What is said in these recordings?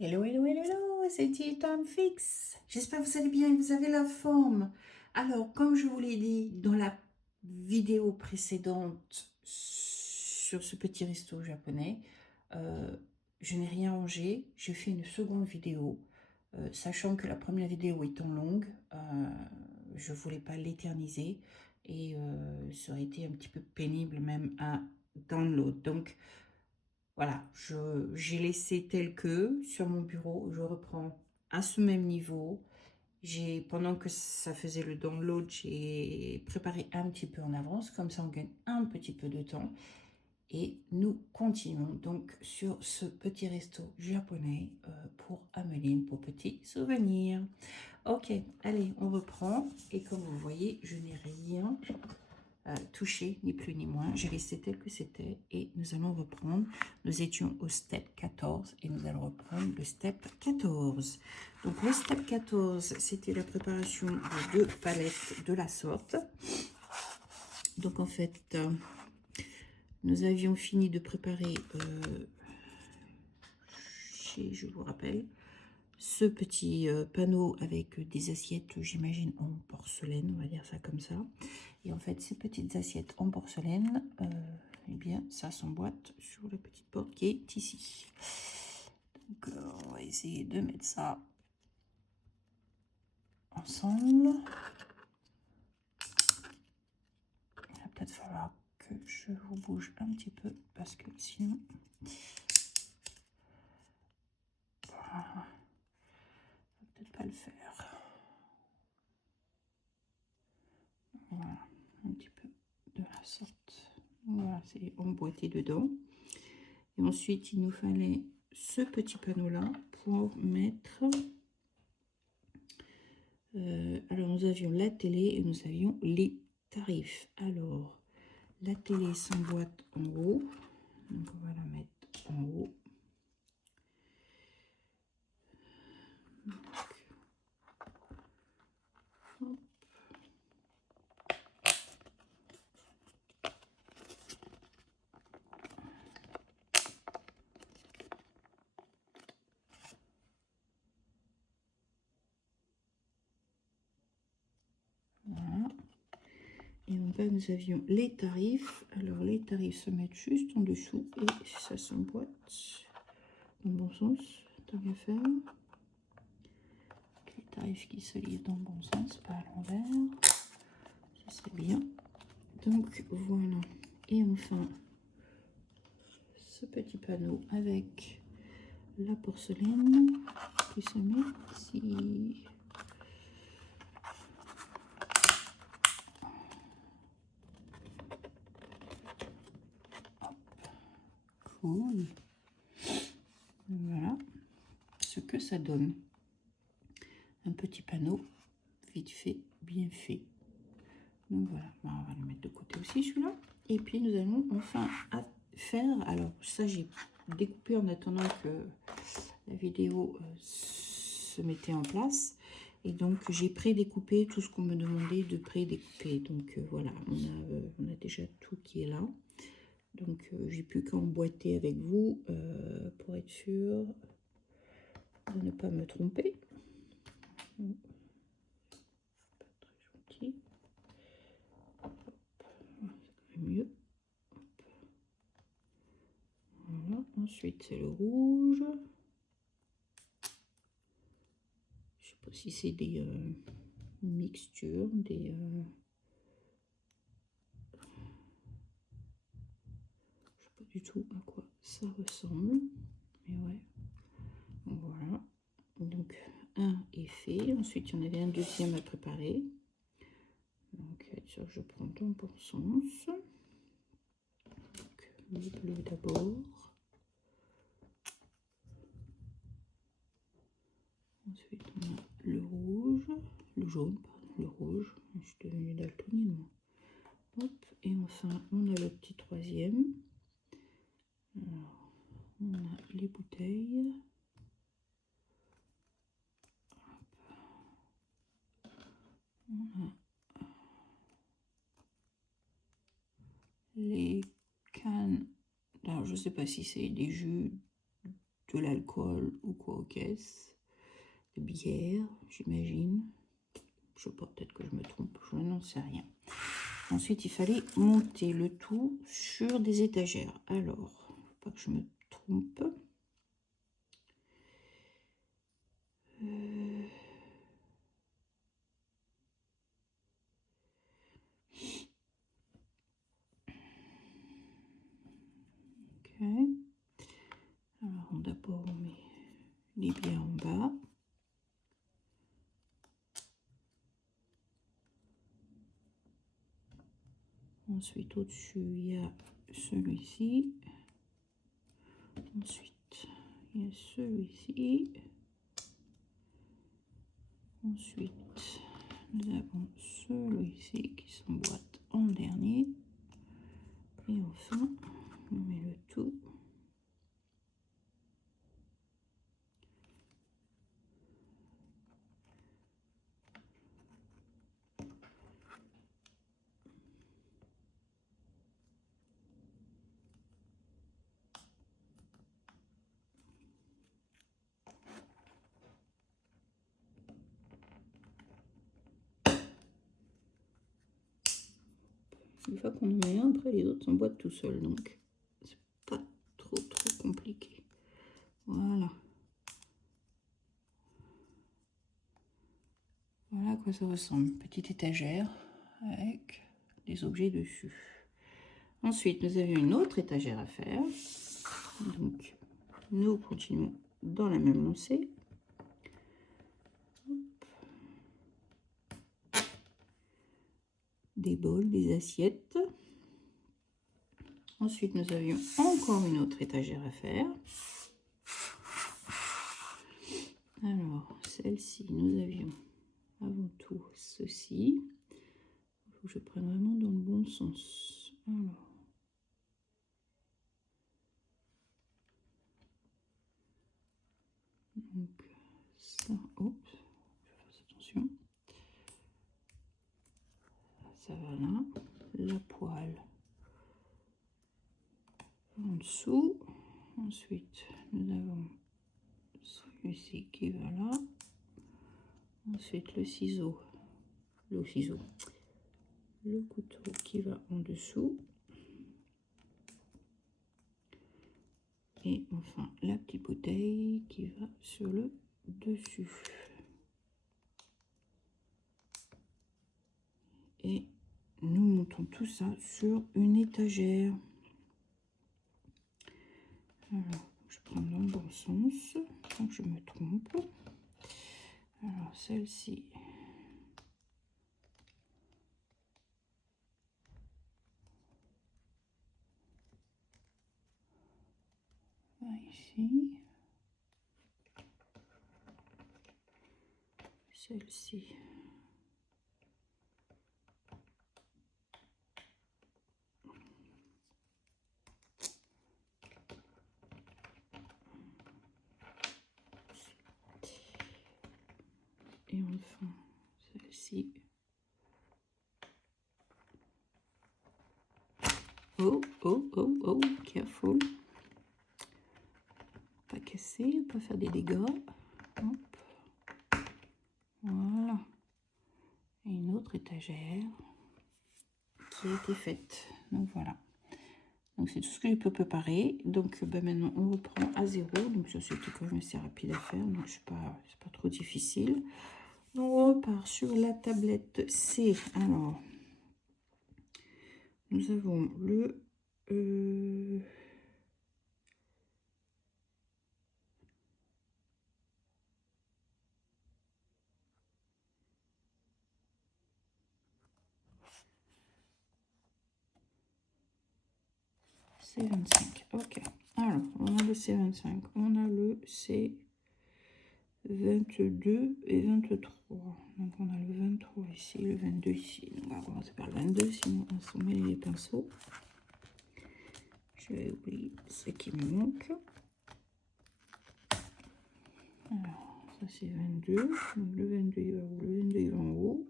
Hello, hello, hello, hello, c'est Tea Time Fix. J'espère que vous allez bien et que vous avez la forme. Alors, comme je vous l'ai dit dans la vidéo précédente sur ce petit resto japonais, euh, je n'ai rien rangé. J'ai fait une seconde vidéo, sachant que la première vidéo étant longue, je ne voulais pas l'éterniser et ça aurait été un petit peu pénible même à download. Donc, voilà, j'ai laissé tel que sur mon bureau. Je reprends à ce même niveau. Pendant que ça faisait le download, j'ai préparé un petit peu en avance. Comme ça, on gagne un petit peu de temps. Et nous continuons donc sur ce petit resto japonais pour Ameline, pour petit souvenir. Ok, allez, on reprend. Et comme vous voyez, je n'ai rien touché, ni plus ni moins. J'ai laissé tel que c'était et nous allons reprendre. Nous étions au step 14 et nous allons reprendre le step 14. Donc le step 14, c'était la préparation de 2 palettes de la sorte. Donc en fait, nous avions fini de préparer, je vous rappelle, ce petit panneau avec des assiettes, j'imagine, en porcelaine, on va dire ça comme ça. Et en fait, ces petites assiettes en porcelaine, eh bien, ça s'emboîte sur la petite porte qui est ici. Donc, on va essayer de mettre ça ensemble. Il va peut-être falloir que je vous bouge un petit peu parce que sinon... Voilà. Je vais peut-être pas le faire. Voilà, un petit peu de la sorte. Voilà, c'est emboîté dedans. Et ensuite, il nous fallait ce petit panneau-là pour mettre... alors, nous avions la télé et nous avions les tarifs. Alors, la télé s'emboîte en haut. Donc, on va la mettre en haut. Donc, hop. Voilà. Et en bas, nous avions les tarifs. Alors, les tarifs se mettent juste en dessous et ça s'emboîte dans le bon sens. Tant qu'à faire. Les tarifs qui se lisent dans le bon sens, pas à l'envers. Ça, c'est bien. Donc, voilà. Et enfin, ce petit panneau avec la porcelaine qui se met ici. Hop. Cool. Voilà ce que ça donne. Un petit panneau vite fait, bien fait. Donc voilà, on va le mettre de côté aussi celui-là. Et puis nous allons enfin faire, alors ça j'ai découpé en attendant que la vidéo se mettait en place. Et donc j'ai pré-découpé tout ce qu'on me demandait de pré-découper. Donc voilà, on a déjà tout qui est là. Donc j'ai plus qu'à emboîter avec vous pour être sûr de ne pas me tromper. Pas très gentil. C'est mieux. Voilà. Ensuite c'est le rouge. Je sais pas si c'est des mixtures, des... je sais pas du tout à quoi ça ressemble. Mais ouais. Voilà. Donc un est fait. Ensuite il y en avait un deuxième à préparer. Donc ça, je prends dans le bon sens. Donc, le bleu d'abord. Ensuite on a le rouge, le jaune, pardon, le rouge. Je suis devenue daltonienne moi. Hop, et enfin on a le petit troisième. Alors, on a les bouteilles. On a les cannes. Alors je sais pas si c'est des jus de l'alcool ou quoi aux caisses, de bière, j'imagine. Je sais pas, peut-être que je me trompe, je n'en sais rien. Ensuite, il fallait monter le tout sur des étagères. Alors, faut pas que je me trompe. Ok. Alors, d'abord, on met les biais en bas. Ensuite, au-dessus, il y a celui-ci. Ensuite, il y a celui-ci. Ensuite, nous avons celui-ci qui s'emboîte en dernier. Et enfin, on met le tout. Une fois qu'on en met un, après les autres s'emboîtent tout seuls, donc c'est pas trop compliqué. Voilà. Voilà à quoi ça ressemble. Petite étagère avec des objets dessus. Ensuite, nous avions une autre étagère à faire. Donc, nous continuons dans la même lancée. Des bols, des assiettes. Ensuite, nous avions encore une autre étagère à faire. Alors, celle-ci, nous avions avant tout ceci. Il faut que je prenne vraiment dans le bon sens. Alors, donc ça, hop, je fais attention. Ça va là. La poêle en dessous. Ensuite, nous avons celui-ci qui va là. Ensuite, le couteau qui va en dessous. Et enfin, la petite bouteille qui va sur le dessus. Et nous montons tout ça sur une étagère. Alors, je prends dans le bon sens, sans que je me trompe. Alors, celle-ci. Va ici. Celle-ci. Et enfin, celle-ci. Oh, oh, oh, oh, careful. Pas casser, pas faire des dégâts. Hop. Voilà. Et une autre étagère qui a été faite. Donc voilà. Donc c'est tout ce que je peux préparer. Donc ben, maintenant on reprend à zéro. Donc ça c'était quand même assez rapide à faire. Donc c'est pas trop difficile. Donc on repart sur la tablette C. Alors nous avons le 25. Ok. Alors on a le C25. On a le C22 et 23. Donc on a le 23 ici, le 22 ici. Donc on va commencer par le 22, sinon on se met les pinceaux. J'ai oublié ce qui me manque. Alors, ça c'est 22. Donc le 22 il va où? Le 22 il va en haut.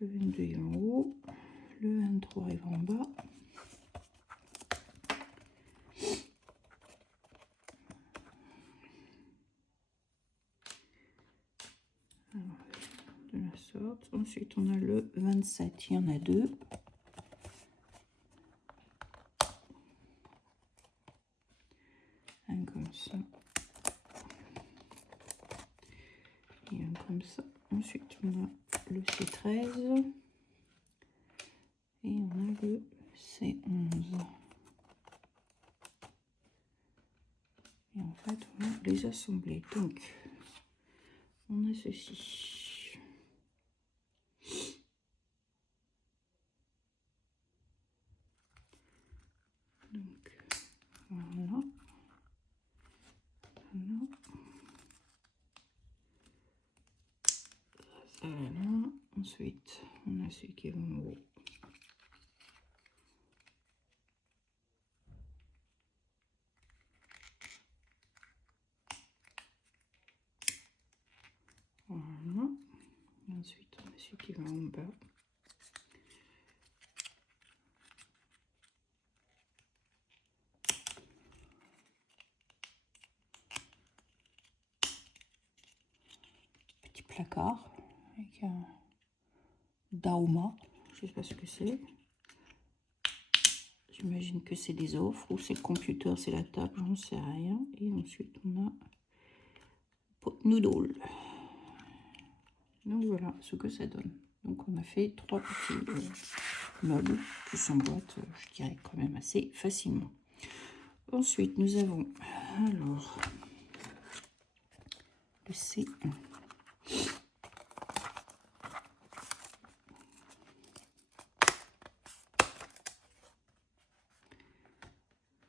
Le 22 il va en haut. Le 23 il va en bas. sorte. Ensuite, on a le 27. Il y en a deux. Un comme ça. Et un comme ça. Ensuite, on a le C13. Et on a le C11. Et en fait, on va les assembler. Donc, on a ceci. Donc, voilà. Voilà. Ça, là. Ensuite, on a celui qui est en haut. Voilà. Ensuite, on a celui qui va en bas. Petit placard avec un Dauma. Je sais pas ce que c'est. J'imagine que c'est des offres ou c'est le computer, c'est la table, j'en sais rien. Et ensuite, on a pot noodle. Donc voilà ce que ça donne. Donc on a fait 3 petits meubles qui s'emboîtent, je dirais quand même assez facilement. Ensuite, nous avons alors le C1.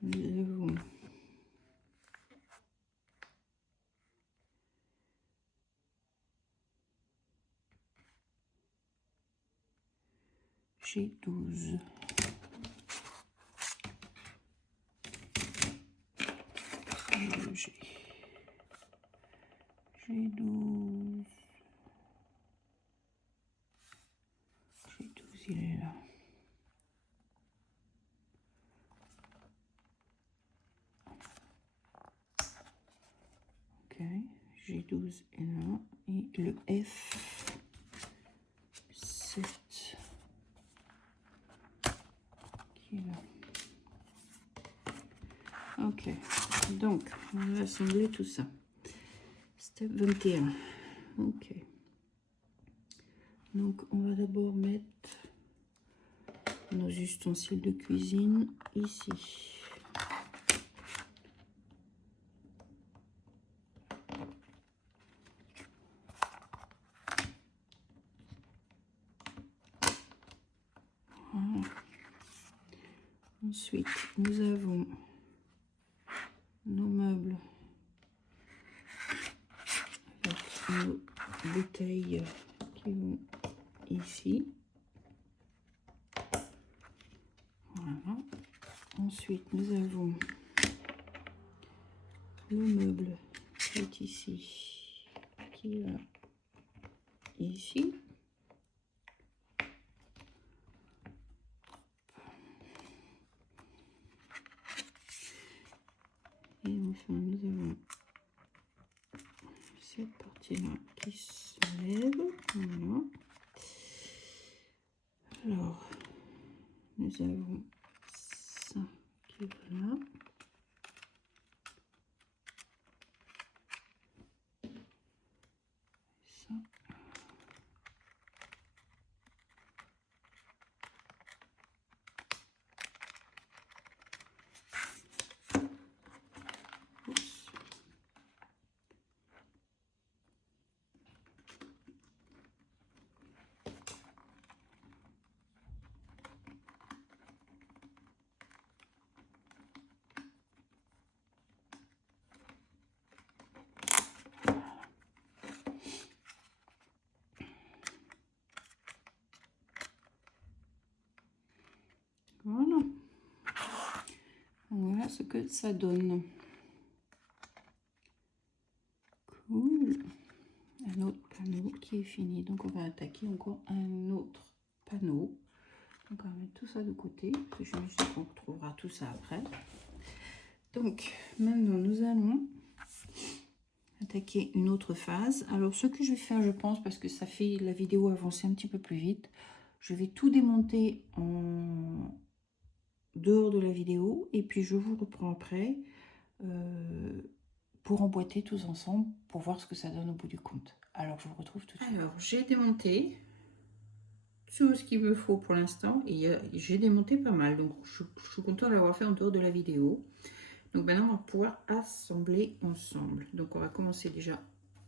Nous avons G12. G12. G12, il est là. Ok, G12 est là. Et le F7 qui est là. Ok, donc on va assembler tout ça. Step 21. Ok. Donc on va d'abord mettre nos ustensiles de cuisine ici. Voilà. Ensuite, nous avons nos meubles avec nos bouteilles qui vont ici. Voilà. Ensuite, nous avons le meuble qui est ici, qui va ici. Et enfin, nous avons cette partie-là qui se lève. Voilà. Alors, nous avons ça qui va là. Ça. Oups. Voilà. Voilà ce que ça donne. Cool. Un autre panneau qui est fini. Donc on va attaquer encore un autre panneau. Donc on va mettre tout ça de côté. Parce que j'imagine qu'on retrouvera tout ça après. Donc maintenant nous allons attaquer une autre phase. Alors, ce que je vais faire, je pense, parce que ça fait la vidéo avancer un petit peu plus vite, je vais tout démonter en dehors de la vidéo et puis je vous reprends après pour emboîter tous ensemble pour voir ce que ça donne au bout du compte. Alors, je vous retrouve tout de suite. Alors, j'ai démonté tout ce qu'il me faut pour l'instant et j'ai démonté pas mal, donc je suis contente d'avoir fait en dehors de la vidéo. Donc maintenant on va pouvoir assembler ensemble. Donc on va commencer déjà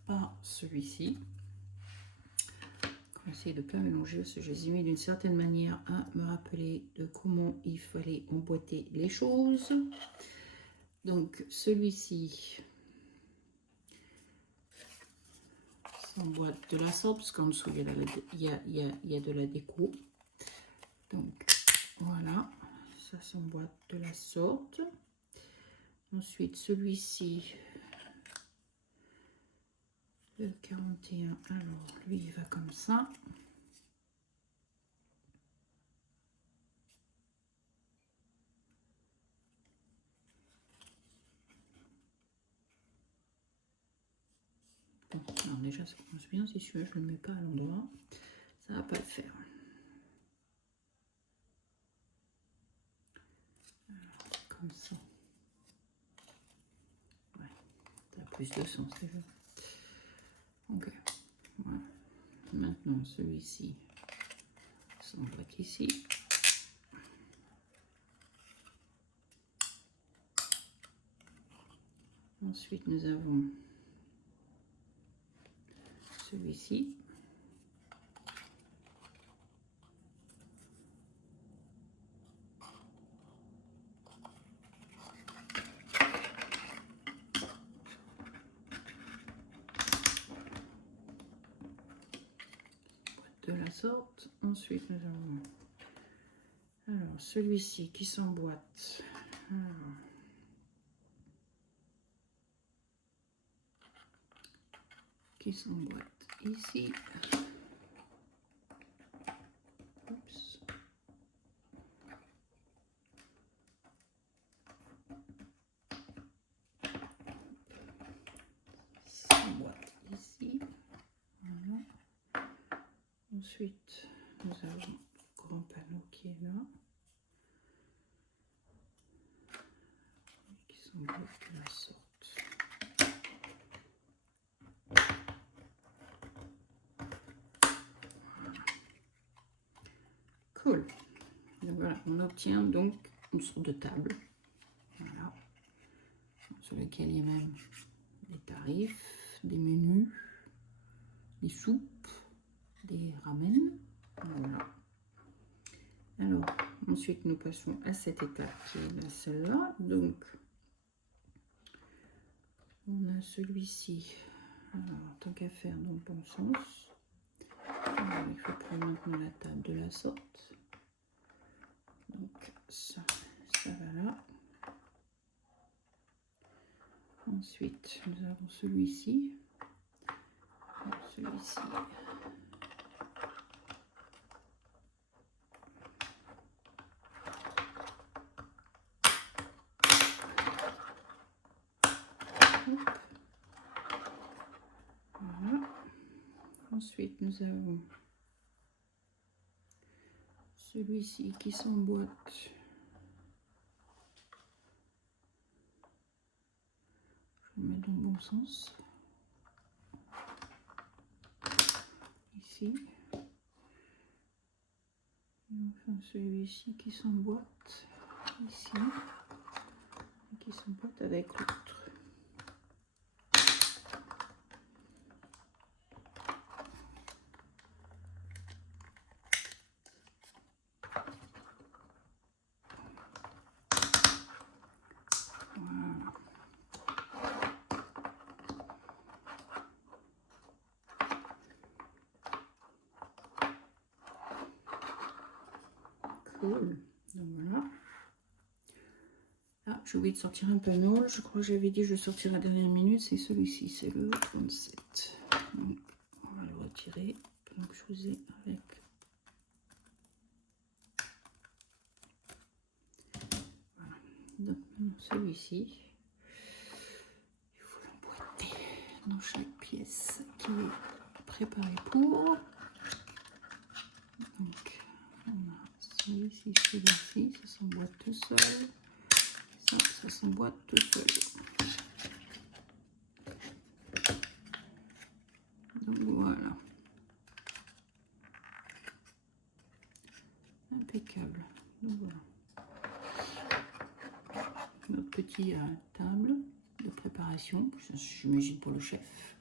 par celui-ci. On va essayer de bien mélanger parce que je les ai mis d'une certaine manière à me rappeler de comment il fallait emboîter les choses. Donc celui-ci s'emboîte de la sorte parce qu'en dessous il y a de la déco. Donc voilà, ça s'emboîte de la sorte. Ensuite, celui-ci, le 41, alors lui, il va comme ça. Bon, alors déjà, ça commence bien, c'est sûr, je ne le mets pas à l'endroit. Ça va pas le faire. Alors, comme ça. Ouais, ça a plus de sens déjà. Ok, voilà. Maintenant, celui-ci s'emboîte ici. Ensuite, nous avons celui-ci. De la sorte. Ensuite, nous avons alors celui-ci qui s'emboîte. Qui s'emboîte ici. Oups. S'emboîte ici. Voilà. Ensuite, nous avons le grand panneau qui est là. Qui s'emboîte de la sorte. Cool. Donc voilà, on obtient donc une sorte de table. Voilà. Sur laquelle il y a même des tarifs, des menus, des soupes, des ramen. Voilà. Alors, ensuite, nous passons à cette étape qui est celle-là. Donc, on a celui-ci. Alors, tant qu'à faire dans le bon sens, alors, il faut prendre maintenant la table de la sorte. Donc, ça va là. Ensuite, nous avons celui-ci. Celui-ci. Voilà. Ensuite, nous avons celui-ci qui s'emboîte. Je vais le mettre dans le bon sens. Ici. Et enfin celui-ci qui s'emboîte ici. Et qui s'emboîte avec l'autre. Cool. Donc voilà. Ah, j'ai oublié de sortir un panneau. Je crois que j'avais dit que je sortirai à la dernière minute. C'est celui-ci, c'est le 37. Donc, on va le retirer. Donc, je vous ai avec. Voilà. Donc, celui-ci, il faut l'emboîter dans chaque pièce qui est préparée pour. Donc, on a celui-ci, celui-ci, ça s'emboîte tout seul. Ça s'emboîte tout seul. Donc voilà. Impeccable. Donc voilà. Notre petit table de préparation, j'imagine pour le chef,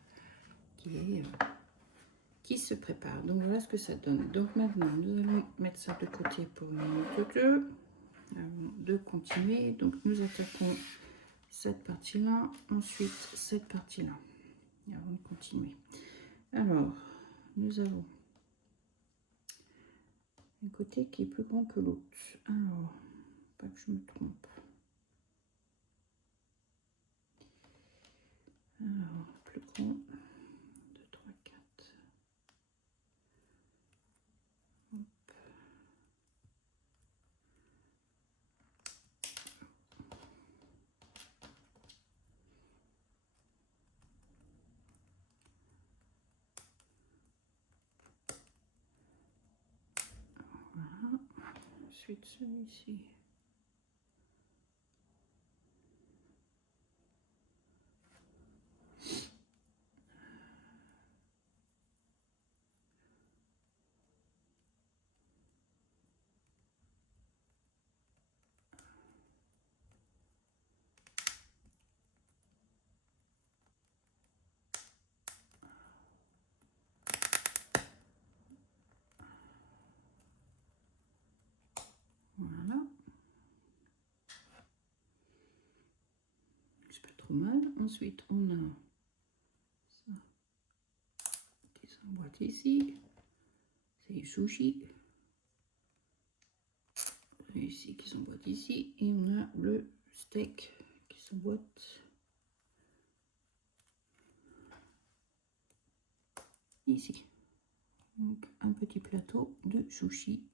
qui se prépare. Donc voilà ce que ça donne. Donc maintenant, nous allons mettre ça de côté pour une minute ou deux, avant de continuer. Donc nous attaquons cette partie-là, ensuite cette partie-là, avant de continuer. Alors, nous avons un côté qui est plus grand que l'autre. Alors, pas que je me trompe. Alors, plus grand, 2, 3, 4. Hop. Voilà. Ensuite, celui-ci. Voilà. C'est pas trop mal. Ensuite, on a ça qui s'emboîte ici. C'est les sushis. Celui-ci qui s'emboîte ici. Et on a le steak qui s'emboîte ici. Donc, un petit plateau de sushi.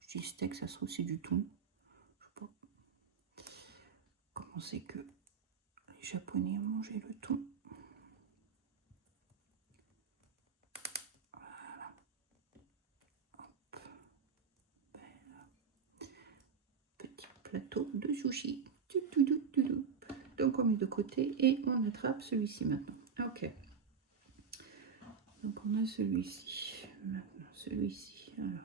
Je dis steak, ça se trouve c'est du thon. Je sais pas comment c'est que les Japonais ont mangé le thon. Voilà. Hop. Petit plateau de sushi. Donc on met de côté et on attrape celui-ci maintenant. Ok. Donc on a celui-ci. Maintenant celui-ci. Alors.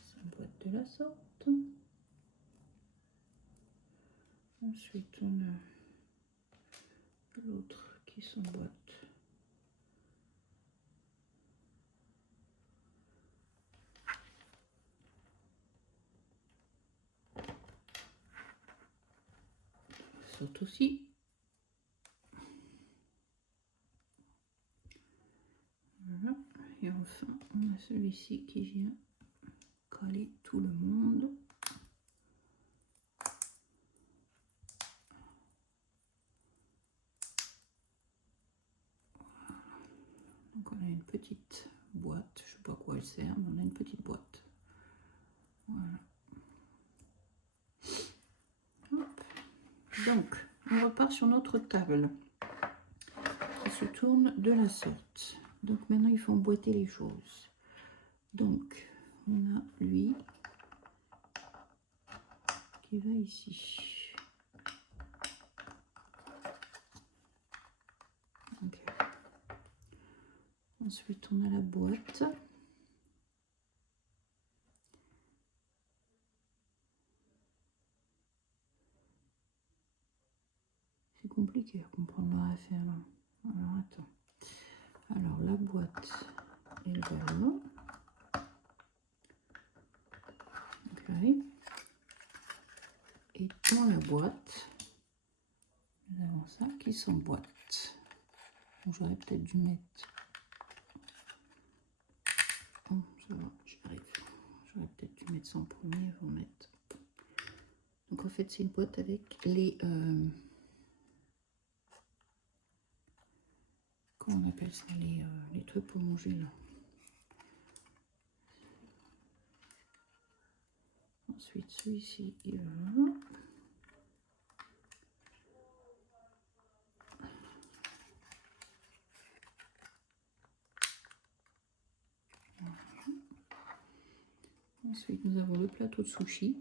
S'emboîte de la sorte. Ensuite on a l'autre qui s'emboîte. Saute aussi. Voilà. Et enfin on a celui-ci qui vient coller tout le monde. Donc on a une petite boîte, je sais pas à quoi elle sert, mais on a une petite boîte. Voilà. Hop. Donc on repart sur notre table qui se tourne de la sorte. Donc maintenant il faut emboîter les choses. Donc on a lui qui va ici. Okay. Ensuite on a la boîte. C'est compliqué à comprendre leur affaire là. Alors attends. Alors la boîte, elle va là. Okay. Et dans la boîte, nous avons ça qui s'emboîte. J'aurais peut-être dû mettre. Oh, ça va, j'y arrive. J'aurais peut-être dû mettre ça en premier avant de mettre. Donc en fait, c'est une boîte avec les. Comment on appelle ça, les trucs pour manger là. Ensuite, celui-ci, il va là. Ensuite, nous avons le plateau de sushi.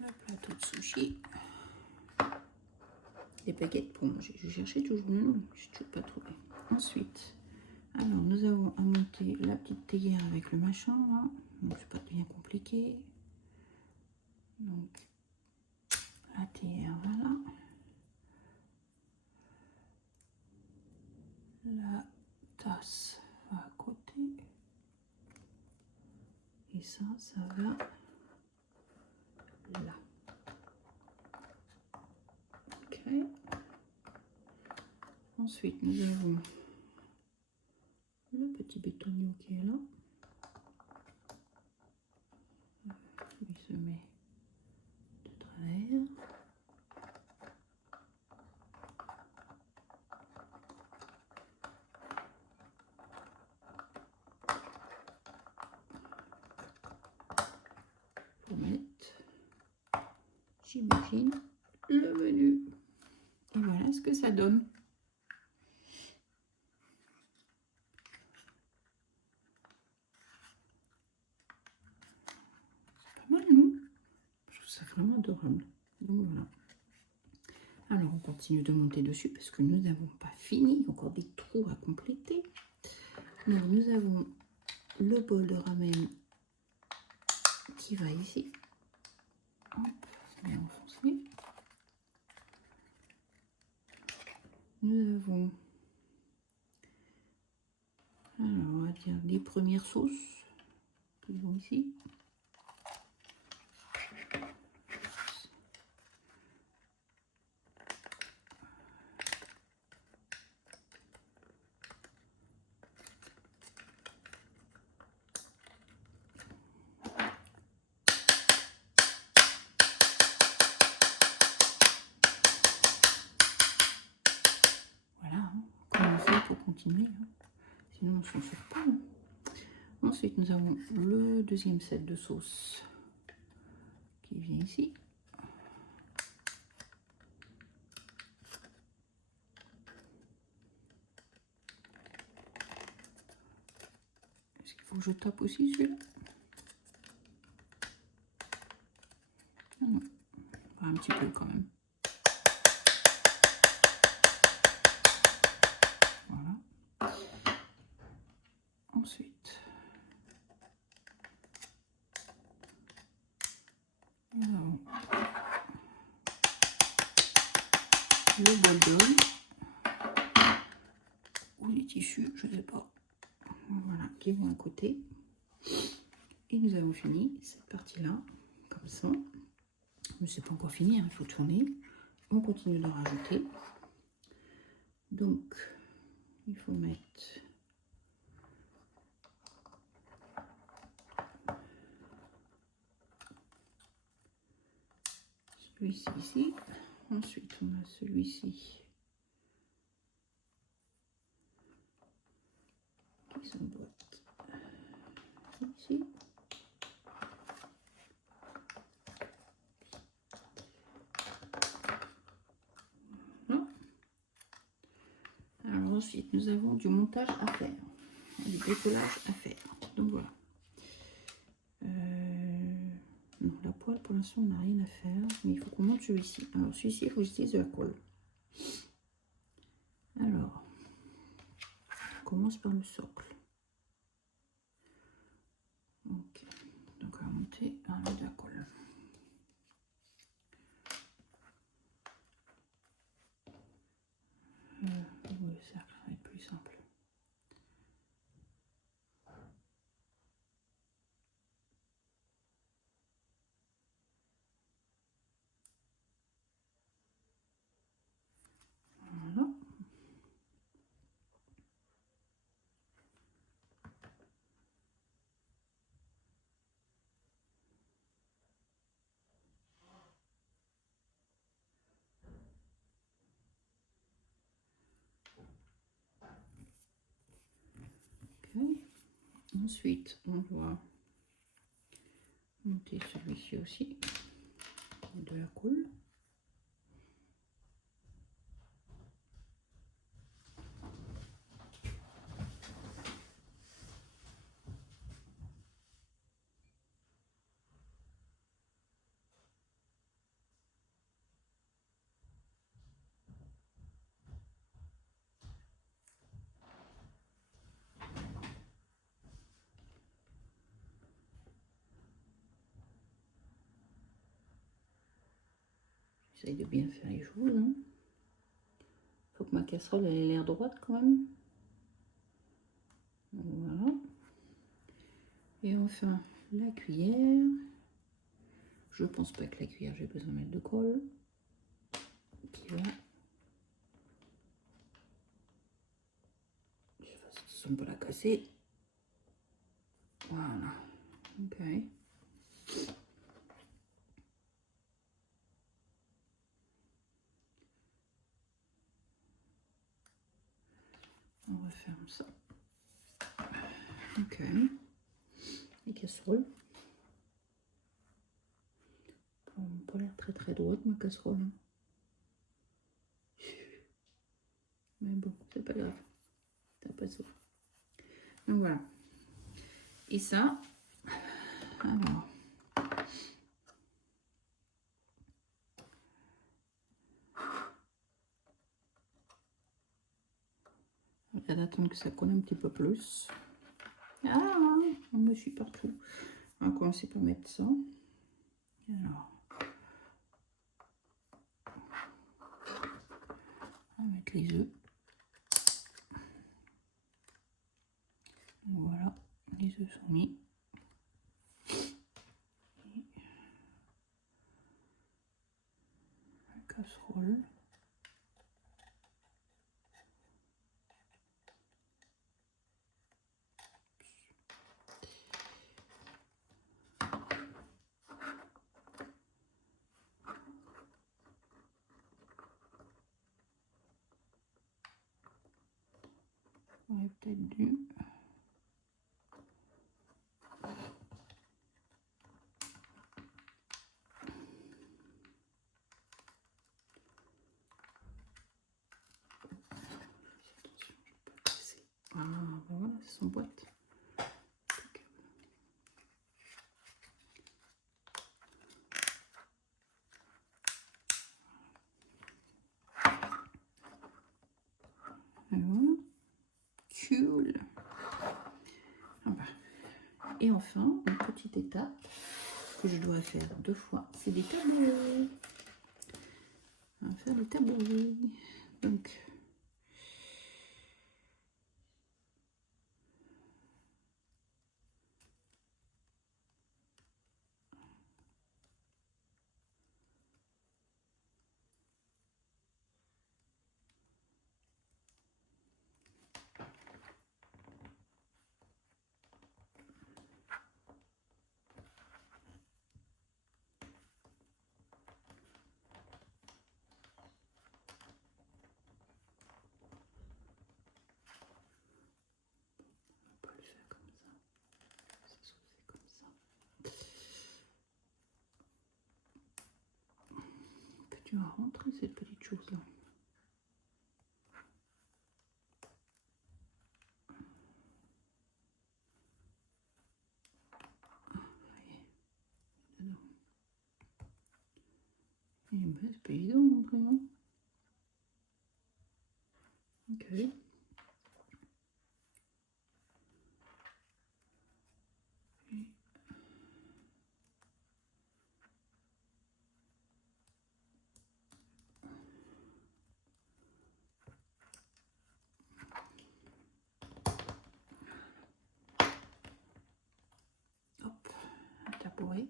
Le plateau de sushi. Des baguettes pour manger. Je cherchais toujours le nom, je n'ai toujours pas trouvé. Ensuite, alors nous avons à monter la petite théière avec le machin là. Donc c'est pas bien compliqué. Donc la théière, voilà. La tasse va à côté. Et ça va là. Ok. Ensuite, nous avons le petit bétonnier qui est là. Il se met de travers. Pour mettre, j'imagine, le menu. Et voilà ce que ça donne. C'est pas mal, non? Je trouve ça vraiment adorable. Donc voilà. Alors on continue de monter dessus parce que nous n'avons pas fini. Il y a encore des trous à compléter. Donc nous avons le bol de ramen qui va ici. Hop, bien enfoncé. Nous avons, alors on va dire les premières sauces qui vont ici. Voilà, hein. Commencer pour continuer, hein. Sinon on ne s'en sort pas. Hein. Ensuite nous avons le deuxième set de sauce qui vient ici. Est-ce qu'il faut que je tape aussi celui-là? Non, un petit peu quand même. Voilà. Ensuite, nous avons le bol d'huile ou les tissus, je ne sais pas. Voilà, qui vont à côté. Et nous avons fini cette partie-là, comme ça. Mais c'est pas encore fini, hein, il faut tourner. On continue de rajouter. Donc, il faut mettre celui-ci ici. Ensuite, on a celui-ci qui s'emboîte ici. Voilà. Alors ensuite, nous avons du montage à faire, du bricolage à faire. Donc voilà. Non, la poêle, pour l'instant, on n'a rien à faire, mais il faut qu'on monte celui-ci. Alors celui-ci, il faut que j'utilise de la colle. Alors, on commence par le socle. Ok, donc on va monter avec de la colle. Oui, ça va être plus simple. Voilà. Ensuite, on va monter celui-ci aussi, de la colle. J'essaye de bien faire les choses. Hein. Faut que ma casserole elle ait l'air droite quand même. Voilà. Et enfin, la cuillère. Je pense pas que la cuillère, j'ai besoin de mettre de colle. Qui va. Je vais faire attention de ne pas la casser. Voilà. Ok. On referme ça. Ok. Les casseroles. Elle n'a pas l'air très très droite ma casserole. Hein. Mais bon, c'est pas grave. T'as pas ça. Donc voilà. Et ça, alors. On va attendre que ça colle un petit peu plus. Ah, on me suit partout. On va commencer par mettre ça. Alors. On va mettre les œufs. Voilà, les œufs sont mis. La casserole. On aurait peut-être dû. Ah, voilà, c'est son boîte. Et voilà. Cool. Ah bah. Et enfin, une petite étape que je dois faire 2 fois, c'est des tableaux. On va faire des tableaux. Donc, on va pas le faire comme ça. C'est comme ça. Que tu vas rentrer cette petite chose là. C'est pas évident d'entrer. Hein. Ok. Hop, un tabouret.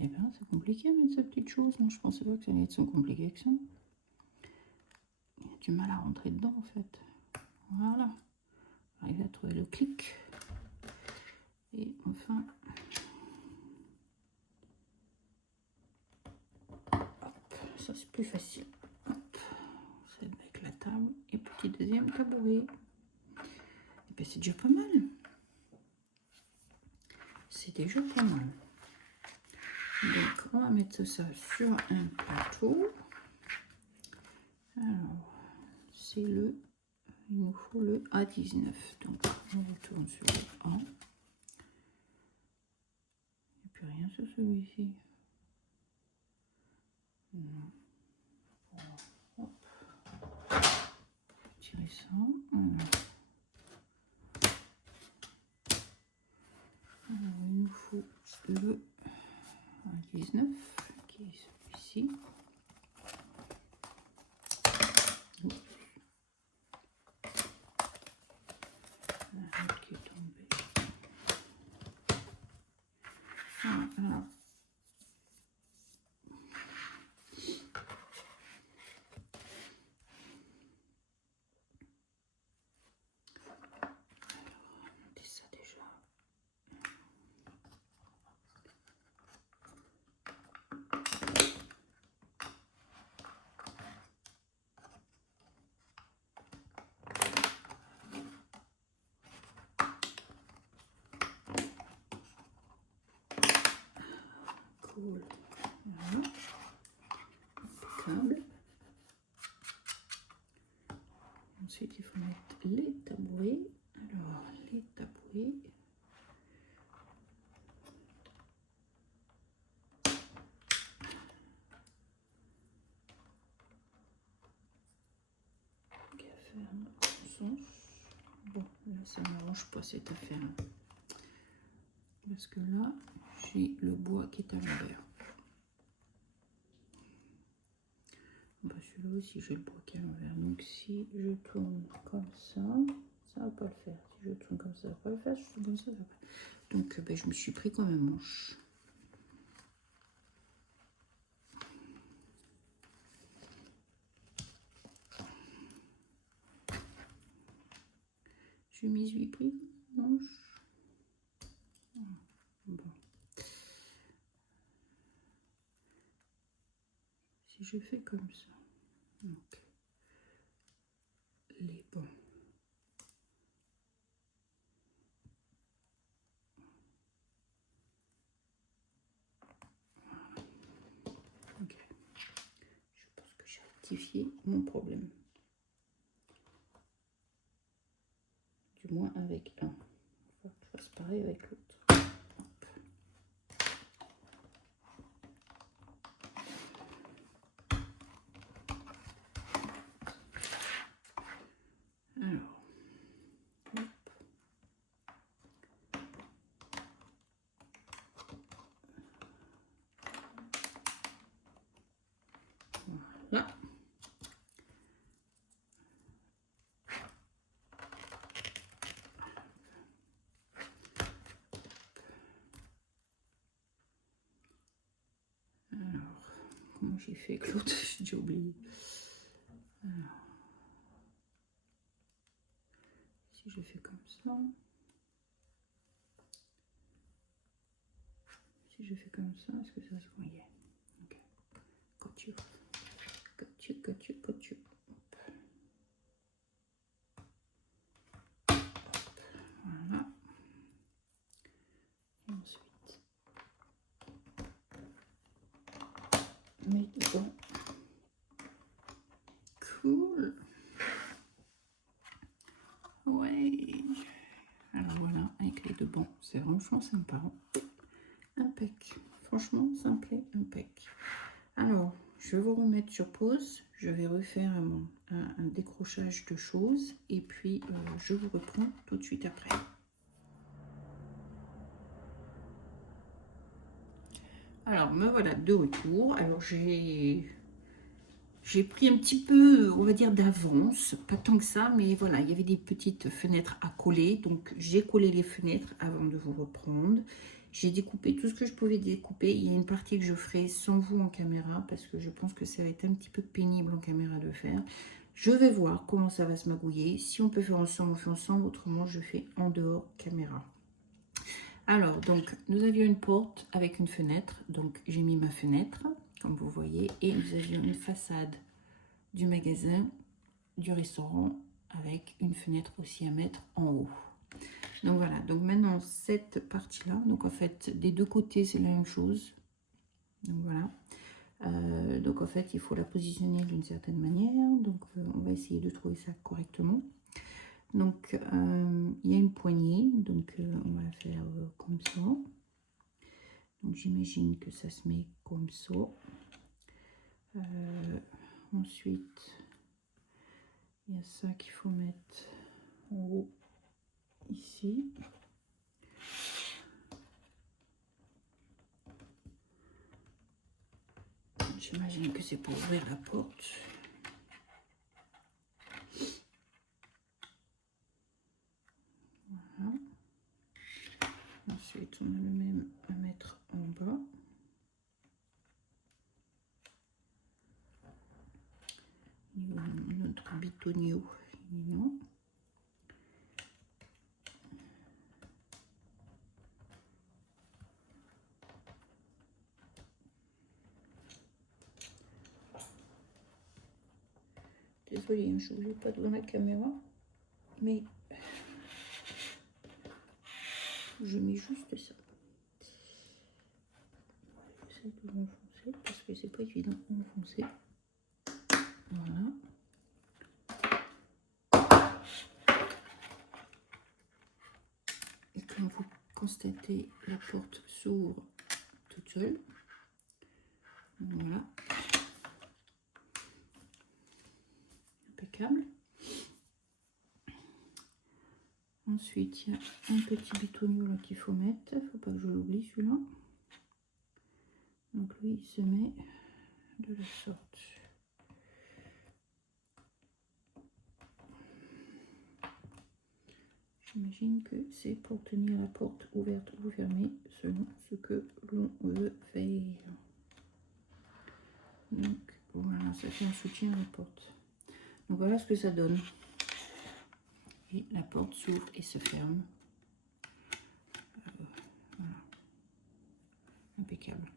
Eh bien, c'est compliqué mettre cette petite chose. Moi, je pensais pas que ça allait être si compliqué que ça. Il y a du mal à rentrer dedans, en fait. Voilà. J'arrive à trouver le clic. Et enfin... Hop, ça c'est plus facile. Hop, c'est avec la table. Et petit deuxième tabouret. Et bien, c'est déjà pas mal. C'est déjà pas mal. Donc, on va mettre ça sur un plateau. Alors, c'est le... Il nous faut le A19. Donc, on retourne sur le A. Il n'y a plus rien sur celui-ci. Non. Voilà. Hop. Tirer ça. Voilà. Alors, il nous faut le A19 qui est celui-ci. Qui est tombé. Voilà. Ça déjà. Cool. Voilà. Impeccable. Ensuite, il faut mettre les tabourets. Alors, les tabourets. Bon, là ça ne m'arrange pas cette affaire parce que là j'ai le bois qui est à l'envers. Bah, celui-là aussi j'ai le bois qui est à l'envers, donc si je tourne comme ça va pas le faire. Si je tourne comme ça va pas le faire, si je tourne comme ça va pas. Donc ben, je me suis pris comme un manche. Je m'y suis pris comme un manche. Bon. Si je fais comme ça, donc les bons. Ok. Je pense que j'ai rectifié mon problème. Du moins avec un. Il faut que je fasse pareil avec l'autre. Alors, hop. Voilà. Alors, comment j'ai fait avec l'autre? J'ai oublié. Alors, si je fais comme ça, si je fais comme ça, est-ce que ça se voyait? Ok. Couture, couture, couture, couture. Voilà. Et ensuite, mes dedans. Cool. Ouais. Alors voilà, avec les deux bancs, c'est franchement sympa. Impec. Franchement, ça me plaît, impec. Alors, je vais vous remettre sur pause. Je vais refaire un décrochage de choses. Et puis, je vous reprends tout de suite après. Alors, me voilà de retour. Alors, j'ai pris un petit peu, on va dire, d'avance. Pas tant que ça, mais voilà, il y avait des petites fenêtres à coller. Donc, j'ai collé les fenêtres avant de vous reprendre. J'ai découpé tout ce que je pouvais découper. Il y a une partie que je ferai sans vous en caméra parce que je pense que ça va être un petit peu pénible en caméra de faire. Je vais voir comment ça va se magouiller. Si on peut faire ensemble, on fait ensemble. Autrement, je fais en dehors caméra. Alors, donc, nous avions une porte avec une fenêtre. Donc, j'ai mis ma fenêtre, comme vous voyez. Et nous avions une façade du magasin, du restaurant, avec une fenêtre aussi à mettre en haut. Donc voilà, donc maintenant cette partie-là, donc en fait des deux côtés c'est la même chose. Donc voilà. Donc en fait il faut la positionner d'une certaine manière. Donc on va essayer de trouver ça correctement. Donc il y a une poignée, donc on va faire comme ça. Donc j'imagine que ça se met comme ça. Ensuite il y a ça qu'il faut mettre en haut ici. J'imagine que c'est pour ouvrir la porte. Voilà. Ensuite, on a le même à mettre en bas. Notre bitonio, non. Désolée, je ne joue pas devant la caméra, mais je mets juste ça. J'essaie de l'enfoncer parce que c'est pas évident d'enfoncer. Voilà. Et comme vous constatez, la porte s'ouvre toute seule. Voilà. Impeccable. Ensuite, il y a un petit bitonio là qu'il faut mettre. Il ne faut pas que je l'oublie celui-là. Donc lui, il se met de la sorte. J'imagine que c'est pour tenir la porte ouverte ou fermée selon ce que l'on veut faire. Donc voilà, ça fait un soutien à la porte. Donc voilà ce que ça donne. Et la porte s'ouvre et se ferme. Voilà. Impeccable.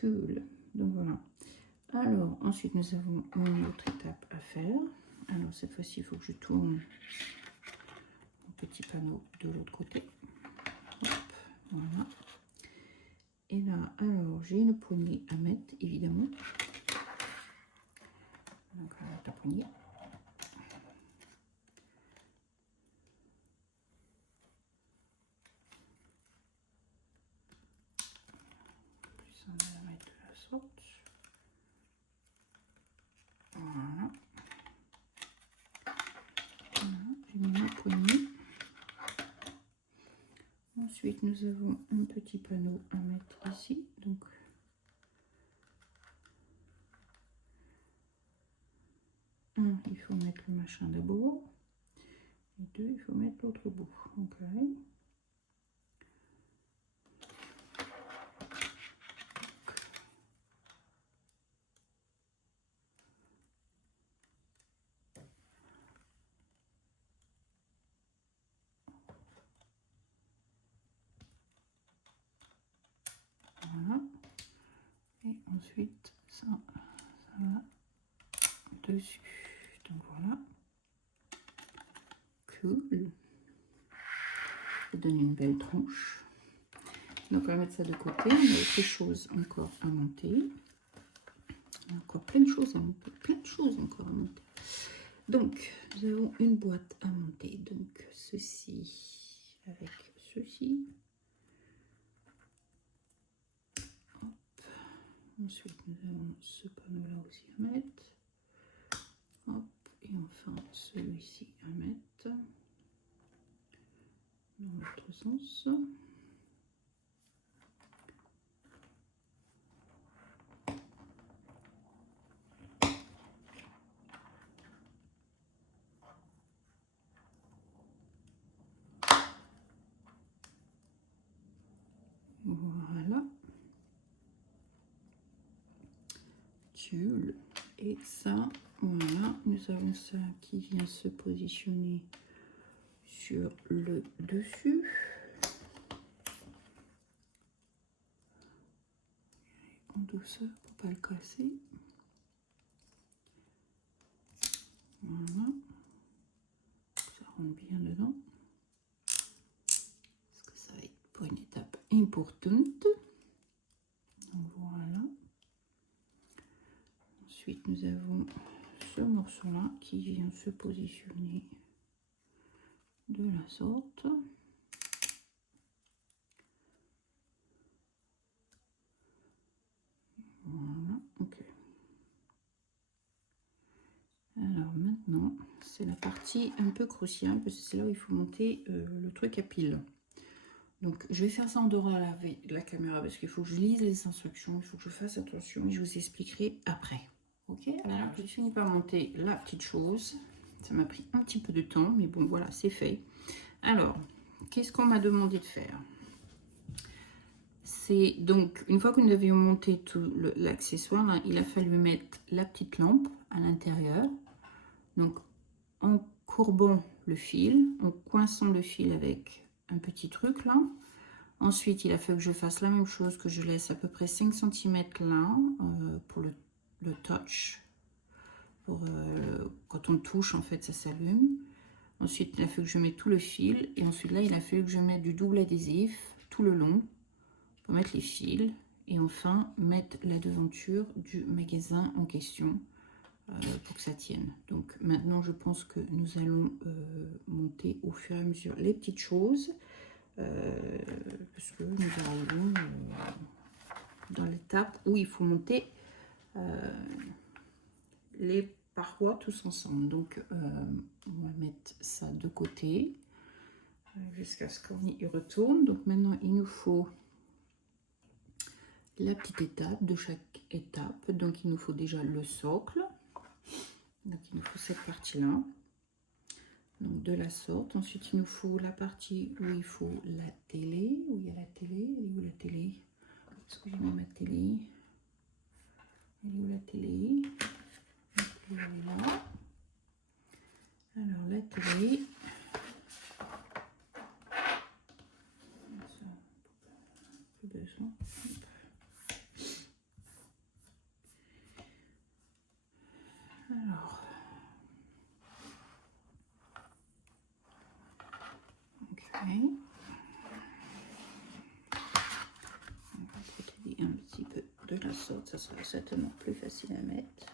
Cool. Donc voilà. Alors ensuite nous avons une autre étape à faire. Alors cette fois-ci il faut que je tourne mon petit panneau de l'autre côté. Hop, voilà. Et là, alors j'ai une poignée à mettre évidemment. Donc on va mettre la poignée. Plus on va la mettre de la sorte. Voilà. Voilà, j'ai mis ma poignée. Ensuite, nous avons un petit panneau à mettre ici. Donc, un, il faut mettre le machin d'abord. Et deux, il faut mettre l'autre bout. Donc, allez. Voilà. Et ensuite, ça va dessus. Donc, voilà. Cool. Ça donne une belle tronche. Donc, on va mettre ça de côté. On a autre chose encore à monter. Encore plein de choses à monter. Plein de choses encore à monter. Donc, nous avons une boîte à monter. Donc, ceci avec ceci. Hop. Ensuite, nous avons ce panneau-là aussi à mettre. Hop. Et enfin, celui-ci à mettre. Dans l'autre sens. spatule. Et ça, voilà, nous avons ça qui vient se positionner sur le dessus. En douceur pour pas le casser. Voilà. Ça rentre bien dedans. Parce que ça va être pour une étape importante. Donc voilà. Ensuite, nous avons ce morceau-là qui vient se positionner de la sorte. Voilà, ok. Alors maintenant, c'est la partie un peu cruciale parce que c'est là où il faut monter le truc à pile. Donc je vais faire ça en dehors de la caméra parce qu'il faut que je lise les instructions, il faut que je fasse attention et je vous expliquerai après. Ok, alors j'ai fini par monter la petite chose. Ça m'a pris un petit peu de temps, mais bon voilà, c'est fait. Alors, qu'est-ce qu'on m'a demandé de faire? C'est donc, une fois que nous avions monté tout l'accessoire, il a fallu mettre la petite lampe à l'intérieur. Donc, en courbant le fil, en coinçant le fil avec un petit truc là. Ensuite, il a fallu que je fasse la même chose, que je laisse à peu près 5 cm là, pour le touch. Pour, quand on touche, en fait, ça s'allume. Ensuite, il a fallu que je mette tout le fil. Et ensuite, là, il a fallu que je mette du double adhésif tout le long pour mettre les fils. Et enfin, mettre la devanture du magasin en question pour que ça tienne. Donc, maintenant, je pense que nous allons monter au fur et à mesure les petites choses. Parce que nous arrivons dans l'étape où il faut monter les parois tous ensemble. Donc, on va mettre ça de côté jusqu'à ce qu'on y retourne. Donc, maintenant, il nous faut la petite étape de chaque étape. Donc, il nous faut déjà le socle. Donc, il nous faut cette partie-là. Donc, de la sorte. Ensuite, il nous faut la partie où il faut la télé. Où il y a la télé. Elle est où la télé? Est-ce que j'ai mis ma télé? Elle est où la télé? Elle est là. Alors, la télé. Ça, plus besoin. Alors. Ok. On va protéger un petit peu de la sorte. Ça sera certainement plus facile à mettre.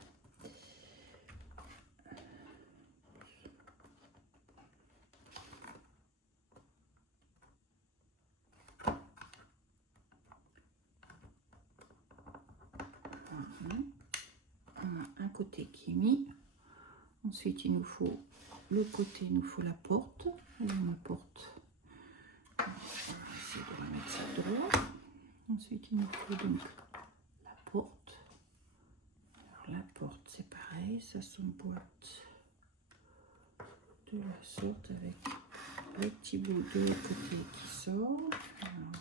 Côté qui est mis. Ensuite, il nous faut le côté, il nous faut la porte. Alors, ma porte, on va essayer de la mettre ça droit. Ensuite, il nous faut donc la porte. Alors, la porte, c'est pareil, ça s'emboîte de la sorte avec le petit bout de l'autre côté qui sort. Alors,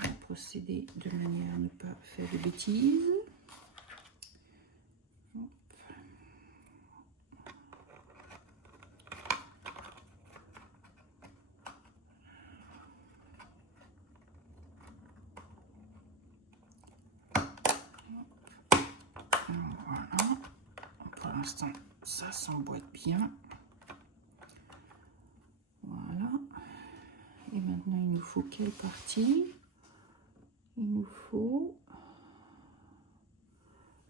on va procéder de manière à ne pas faire de bêtises. Voilà, pour l'instant ça s'emboîte bien. Voilà, et maintenant il nous faut quelle partie? Il nous faut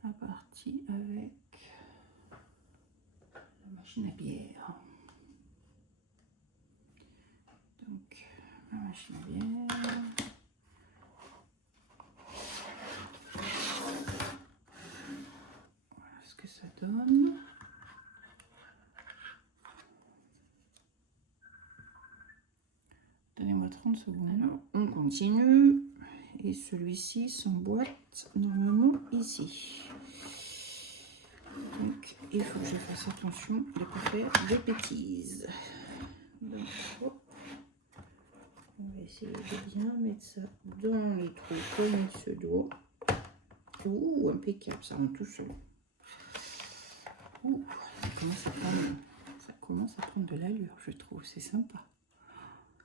la partie avec la machine à bière. Donc la machine à bière. Voilà ce que ça donne. Donnez-moi 30 secondes. Alors, on continue. Et celui-ci s'emboîte normalement ici. Donc, il faut que je fasse attention de ne pas faire de bêtises. Donc, hop. On va essayer de bien mettre ça dans les trous comme il se doit. Ouh, un impeccable, ça rend tout seul. Ouh, ça commence à prendre de l'allure, je trouve, c'est sympa.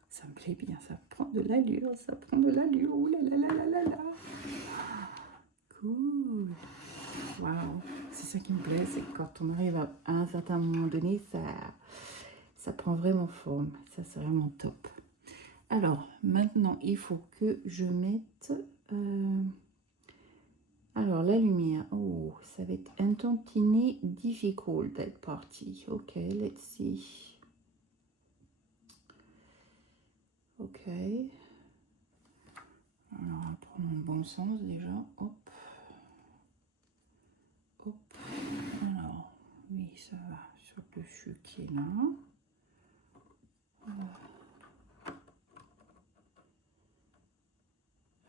Ça me plaît bien, ça prend de l'allure, ça prend de l'allure. Ouh là là là là là là. Cool. Waouh, c'est ça qui me plaît, c'est que quand on arrive à un certain moment donné, ça prend vraiment forme. Ça, c'est vraiment top. Alors, maintenant, il faut que je mette... alors, la lumière. Oh, ça va être un tantinet difficult, that party. Ok, let's see. Ok. Alors, on va prendre mon bon sens déjà. Hop. Hop. Alors, oui, ça va sur le dessus qui est là.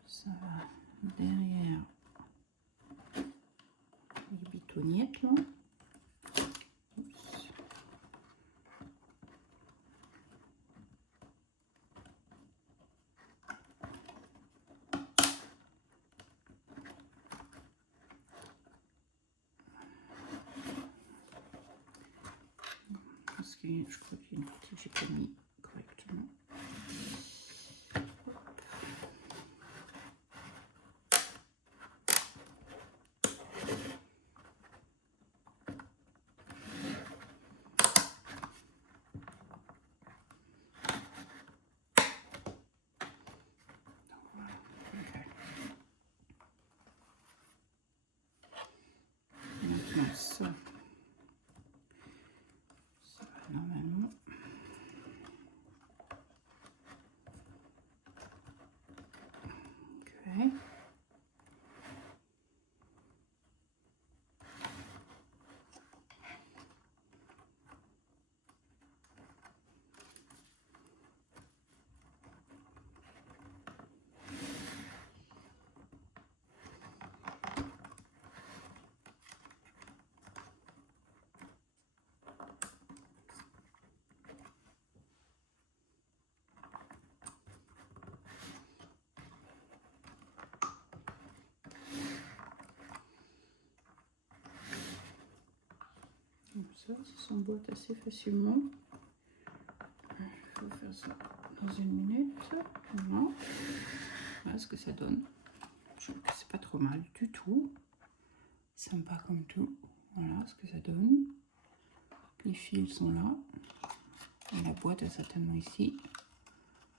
Ça va derrière les bitonniettes là. Oups. Parce que je crois qu'il y a une partie que j'ai pas mis correctement. Maintenant ça va normalement. Ok. Ça s'emboîte assez facilement. Il faut faire ça dans une minute. Voilà. Voilà ce que ça donne. Je trouve que c'est pas trop mal du tout. Sympa comme tout. Voilà ce que ça donne. Les fils sont là. Et la boîte est certainement ici.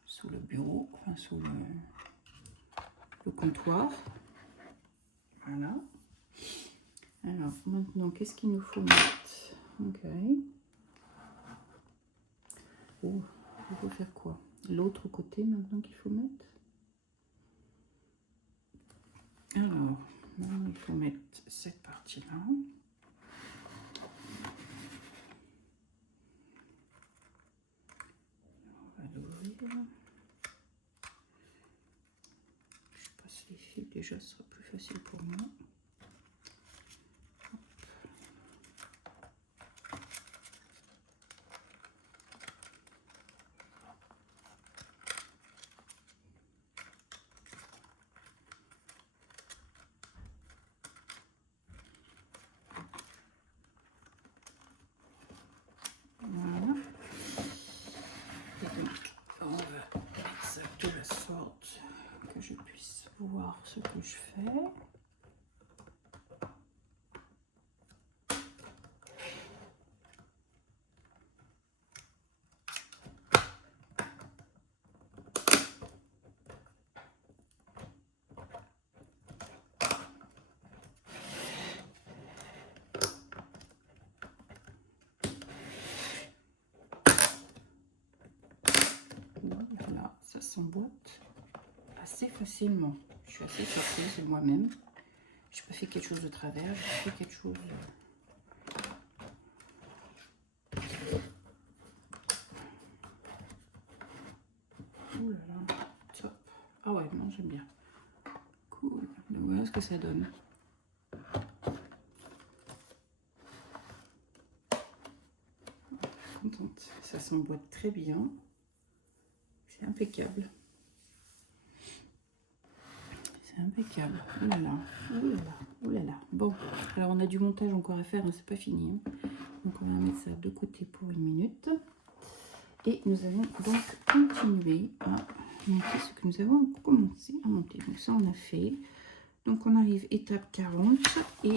Sous le bureau. Enfin sous le comptoir. Voilà. Alors maintenant, qu'est-ce qu'il nous faut mettre? Ok. Oh, il faut faire quoi? L'autre côté maintenant qu'il faut mettre? Alors, il faut mettre cette partie-là. On va l'ouvrir. Je passe les fils, déjà ce sera plus facile pour moi. Voilà. Et donc, on va mettre ça de la sorte que je puisse voir ce que je fais. Voilà, ça s'emboîte assez facilement. Je suis assez surprise de moi-même. Je n'ai pas fait quelque chose de travers, j'ai fait quelque chose... Ouh là là, top. Ah ouais, non, j'aime bien. Cool. Donc voilà ce que ça donne. Contente. Ça s'emboîte très bien. C'est impeccable. C'est impeccable. Oh là là, oh là là, oh là là. Bon, alors on a du montage encore à faire, hein, c'est pas fini. Hein. Donc on va mettre ça de côté pour 1 minute. Et nous allons donc continuer à monter ce que nous avons commencé à monter. Donc ça on a fait. Donc on arrive étape 40 et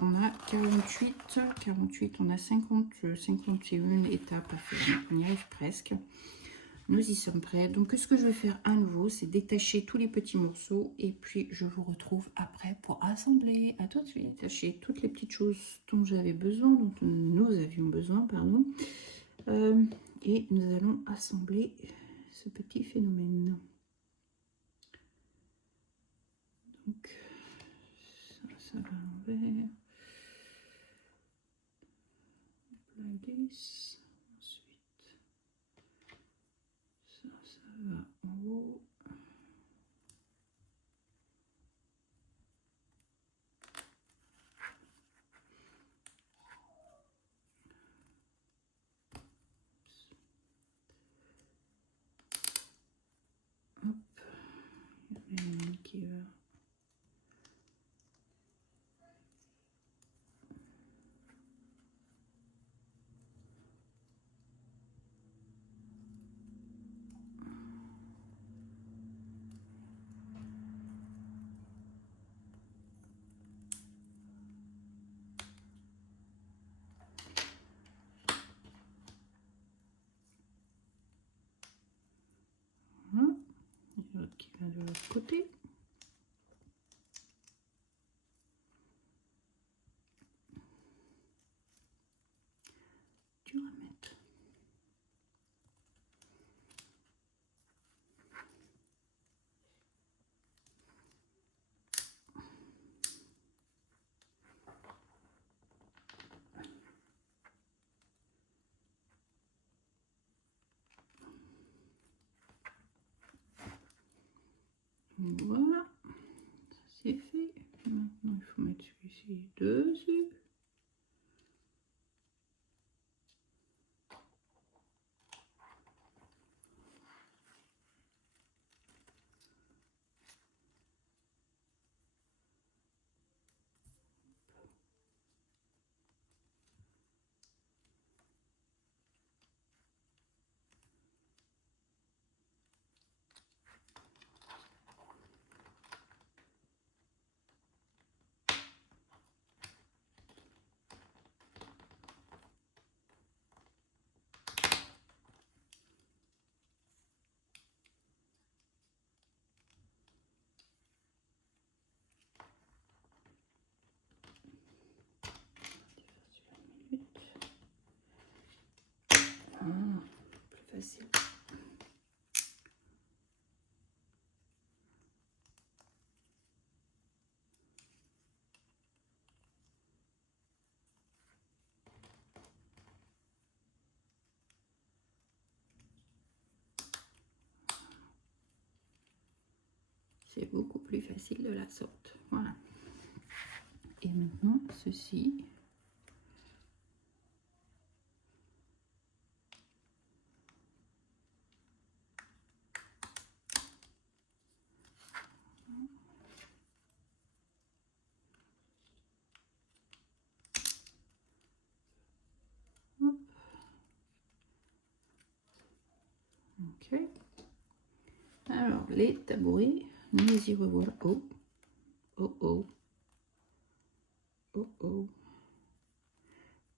on a 48, on a 51 étapes à faire. Donc on y arrive presque. Nous y sommes prêts. Donc ce que je vais faire à nouveau, c'est détacher tous les petits morceaux et puis je vous retrouve après pour assembler. À tout de suite. Détacher toutes les petites choses dont j'avais besoin, dont nous avions besoin, pardon. Et nous allons assembler ce petit phénomène. Donc ça va à l'envers. Like this. Ensuite, ça va en haut. Hop, il y a une qui va. Voilà. Il y a l'autre qui vient de l'autre côté. Tu vas mettre. Voilà, ça c'est fait. Maintenant il faut mettre celui-ci dessus. Voilà, plus facile. C'est beaucoup plus facile de la sorte. Voilà. Et maintenant, ceci. Hop. Ok. Alors, les tabourets, nous y revoilà. Oh, oh, oh. Oh, oh.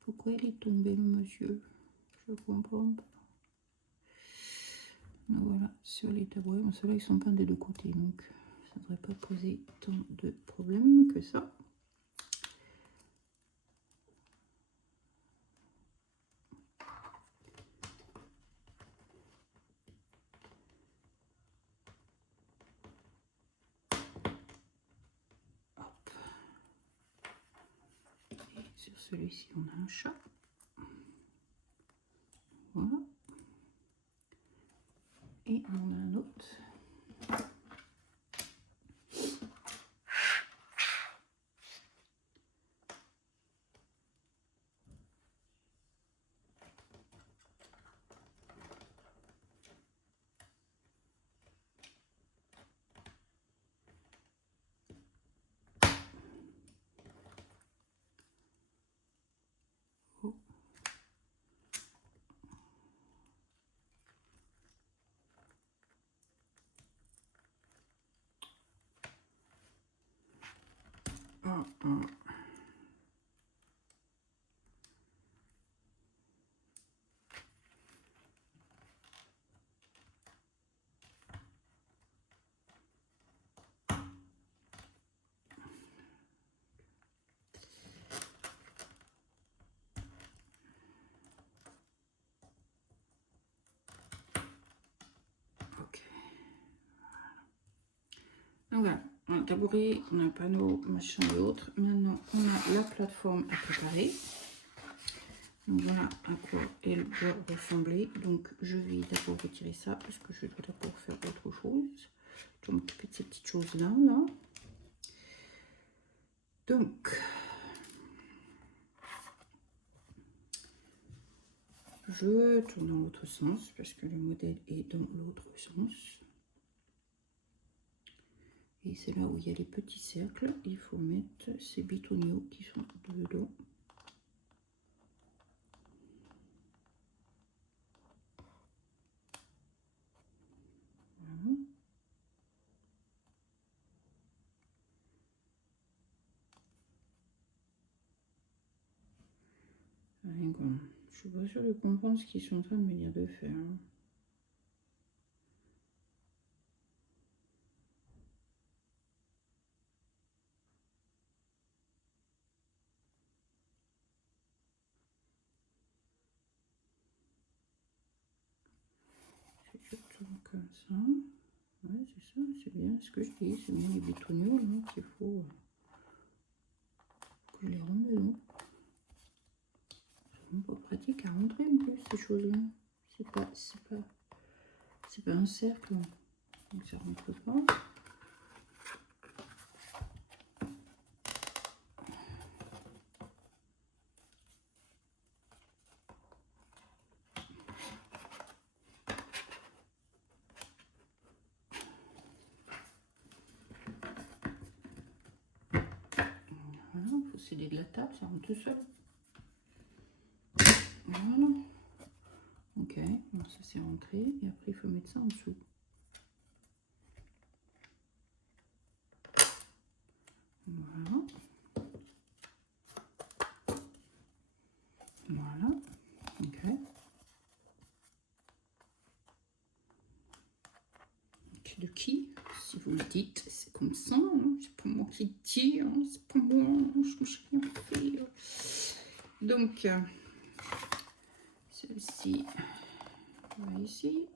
Pourquoi il est tombé, le monsieur? Je comprends pas. Voilà, sur les tabourets. Bon, ceux-là, ils sont pas des deux côtés, donc ça ne devrait pas poser tant de problèmes que ça. Hop. Et sur celui-ci, on a un chat. Voilà. Et on a un autre. Donc voilà, on a un tabouret, on a un panneau, machin et autres. Maintenant, on a la plateforme à préparer. Donc voilà à quoi elle doit ressembler. Donc je vais d'abord retirer ça parce que je dois d'abord faire autre chose. Je vais m'occuper de ces petites choses là. Donc, je tourne dans l'autre sens parce que le modèle est dans l'autre sens. Et c'est là où il y a les petits cercles. Il faut mettre ces bitoniaux qui sont dedans. Voilà. Je suis pas sûre de comprendre ce qu'ils sont en train de me dire de faire. Je tourne comme ça. Ouais, c'est ça, c'est bien ce que je dis. C'est bien les bitoniaux qu'il faut que je les remets. C'est pas pratique à rentrer en plus ces choses-là. C'est pas un cercle, donc ça rentre pas. Voilà, il faut sceller de la table, ça rentre tout seul. Voilà. Ok, bon, ça c'est rentré. Et après il faut mettre ça en dessous. Voilà. Voilà. Ok. De qui, si vous le dites, c'est comme ça, hein, c'est pas moi qui dis, hein, c'est pas moi, je me suis rien fait. Donc, celle-ci va ici.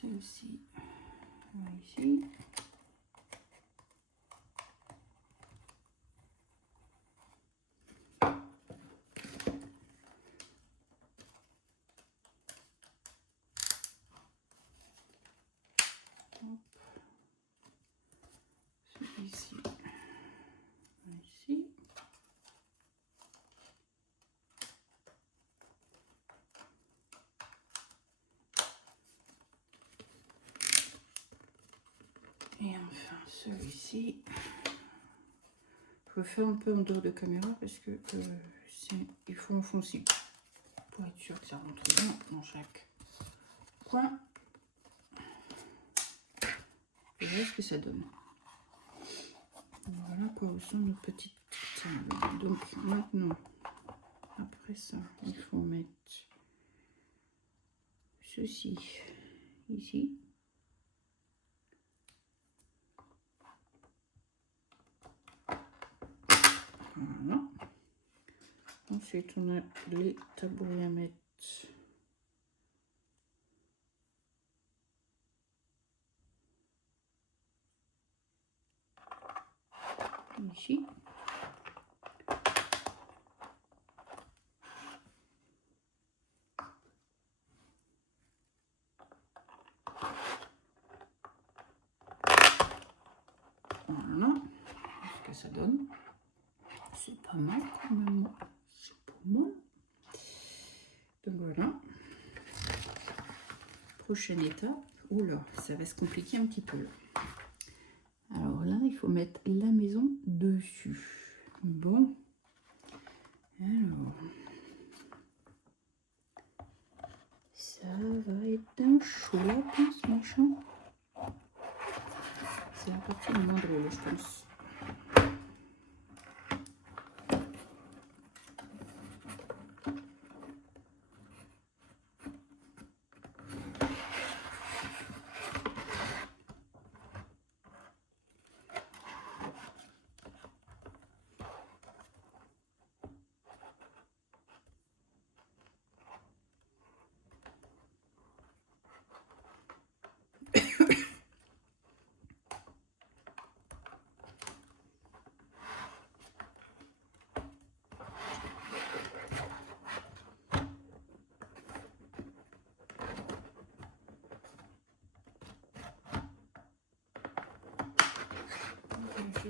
Celle-ci va ici. Ici, ici. Et enfin celui-ci. Je fais un peu en dehors de caméra parce que il faut enfoncer pour être sûr que ça rentre bien dans chaque coin. Et voilà ce que ça donne. Voilà quoi sont nos petites tables. Donc maintenant, après ça, il faut mettre ceci ici. Voilà. Ensuite, on a les tabourets à mettre ici. Voilà ce que ça donne. C'est pas mal quand même. C'est pas mal. Donc voilà. Prochaine étape. Oula, ça va se compliquer un petit peu. Alors là, il faut mettre la maison dessus. Bon. Alors. Ça va être un chaud lapin, ce machin.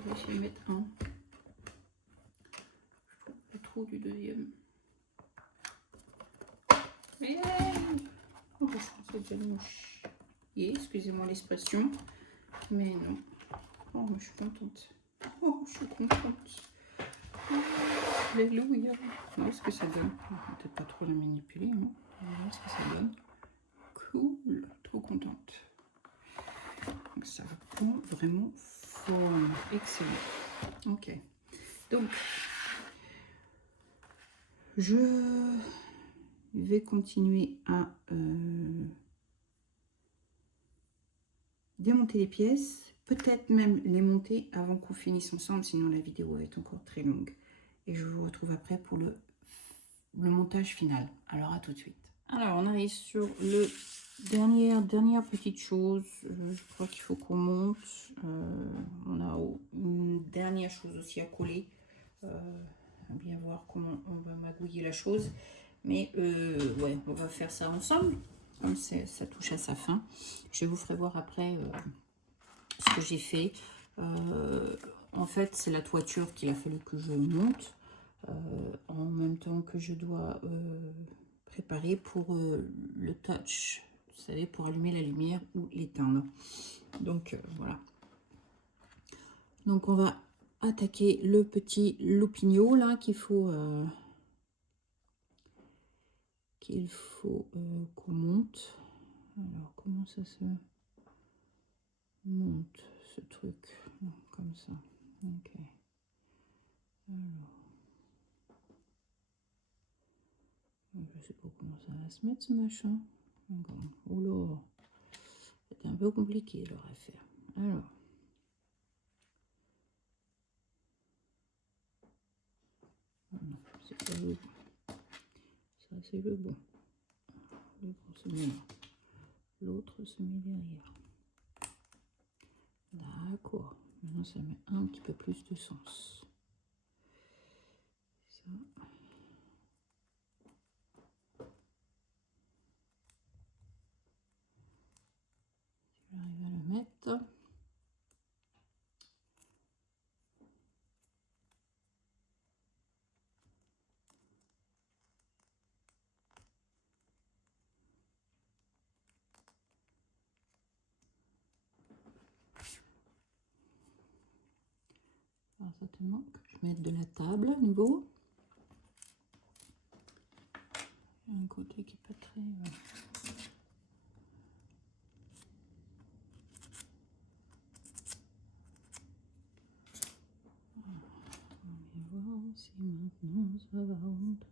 je vais essayer de mettre un. Le trou du deuxième. Mais oh, je pense que c'est déjà mouche. Excusez-moi l'expression. Mais non. Oh, je suis contente. Oh, je suis contente. Alléluia. On va voir ce que ça donne. Peut-être pas trop la manipuler. Hein. On va voir ce que ça donne. Cool. Trop contente. Donc ça prend vraiment forme. Excellent. Ok. Donc, je vais continuer à démonter les pièces. Peut-être même les monter avant qu'on finisse ensemble, sinon la vidéo va être encore très longue. Et je vous retrouve après pour le montage final. Alors à tout de suite. Alors on arrive sur le dernière petite chose. Je crois qu'il faut qu'on monte. On a une dernière chose aussi à coller. Bien voir comment on va magouiller la chose. Mais ouais, on va faire ça ensemble. Comme ça touche à sa fin. Je vous ferai voir après ce que j'ai fait. En fait, c'est la toiture qu'il a fallu que je monte. En même temps que je dois préparer pour le touch, vous savez, pour allumer la lumière ou l'éteindre. Donc voilà. Donc on va attaquer le petit loupigno là qu'il faut qu'on monte. Alors comment ça se monte ce truc? Comme ça. Ok. Alors. Je sais pas comment ça va se mettre ce machin. Oh là, c'est un peu compliqué leur affaire. Alors. C'est pas le bon. Ça c'est le bon. L'autre se met là. L'autre se met derrière. D'accord. Maintenant ça met un petit peu plus de sens. Ça. J'arrive à le mettre. Alors certainement que je mette de la table à nouveau. Il y a un côté qui n'est pas très... On va voir si maintenant ça va rentrer.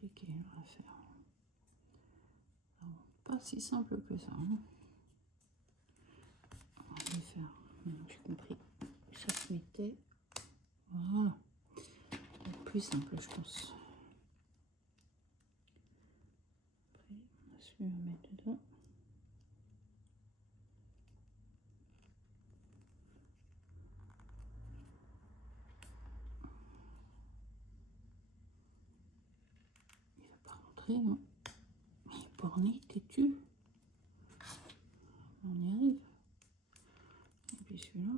Compliqué à faire. Alors, pas si simple que ça. Hein. On va le faire. J'ai compris. Ça se mettait. Voilà. Plus simple, je pense. Après, on va celui à mettre dedans. Il va pas rentrer, hein. Il est borné, têtu. On y arrive. Et puis celui-là.